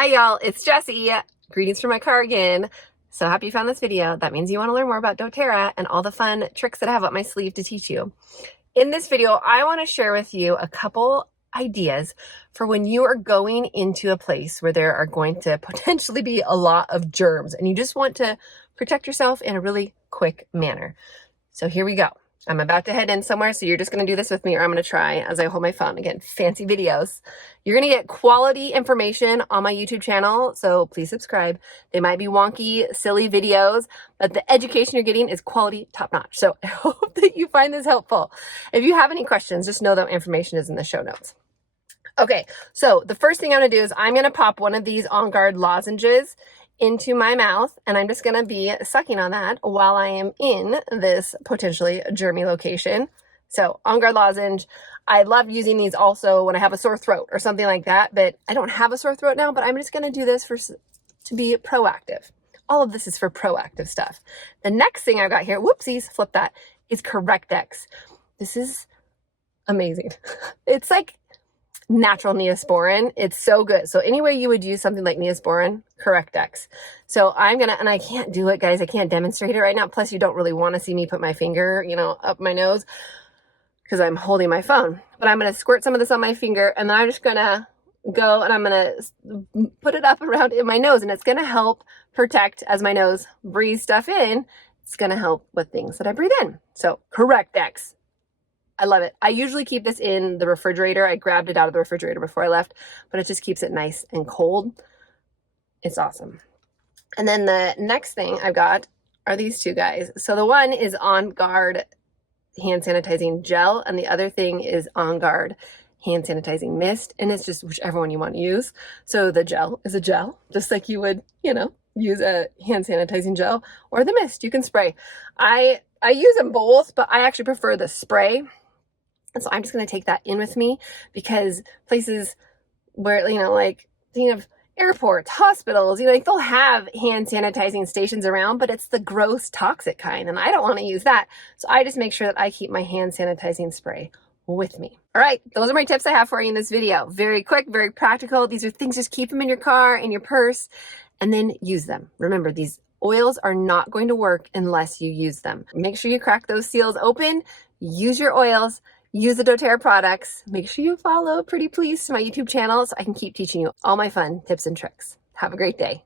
Hi y'all, it's Jessie. Greetings from my car again. So happy you found this video. That means you want to learn more about doTERRA and all the fun tricks that I have up my sleeve to teach you. In this video, I want to share with you a couple ideas for when you are going into a place where there are going to potentially be a lot of germs and you just want to protect yourself in a really quick manner. So here we go. I'm about to head in somewhere, so you're just going to do this with me, or I'm going to try as I hold my phone. Again, fancy videos. You're going to get quality information on my YouTube channel, so please subscribe. They might be wonky, silly videos, but the education you're getting is quality, top-notch. So I hope that you find this helpful. If you have any questions, just know that information is in the show notes. Okay, so the first thing I'm going to do is I'm going to pop one of these On Guard lozenges into my mouth, and I'm just going to be sucking on that while I am in this potentially germy location. So On Guard lozenge, I love using these also when I have a sore throat or something like that, but I don't have a sore throat now, but I'm just going to do this to be proactive. All of this is for proactive stuff. The next thing I've got here, whoopsies, flip that, is Correct-X. This is amazing. It's like natural Neosporin. It's so good. So anyway you would use something like Neosporin, Correct-X. So I'm gonna, and I can't do it, guys. I can't demonstrate it right now. Plus you don't really want to see me put my finger, up my nose because I'm holding my phone. But I'm gonna squirt some of this on my finger, and then I'm just gonna go and I'm gonna put it up around in my nose, and it's gonna help protect as my nose breathes stuff in. It's gonna help with things that I breathe in. So Correct-X. I love it. I usually keep this in the refrigerator. I grabbed it out of the refrigerator before I left, but it just keeps it nice and cold. It's awesome. And then the next thing I've got are these two guys. So the one is On Guard hand sanitizing gel, and the other thing is On Guard hand sanitizing mist, and it's just whichever one you want to use. So the gel is a gel, just like you would, use a hand sanitizing gel, or the mist you can spray. I use them both, but I actually prefer the spray. And so I'm just going to take that in with me, because places where, like, think of airports, hospitals, they'll have hand sanitizing stations around, but it's the gross, toxic kind, and I don't want to use that. So I just make sure that I keep my hand sanitizing spray with me. All right, those are my tips I have for you in this video. Very quick, very practical. These are things, just keep them in your car, in your purse, and then use them. Remember, these oils are not going to work unless you use them. Make sure you crack those seals open, use your oils, use the doTERRA products. Make sure you follow, pretty please, to my YouTube channel so I can keep teaching you all my fun tips and tricks. Have a great day.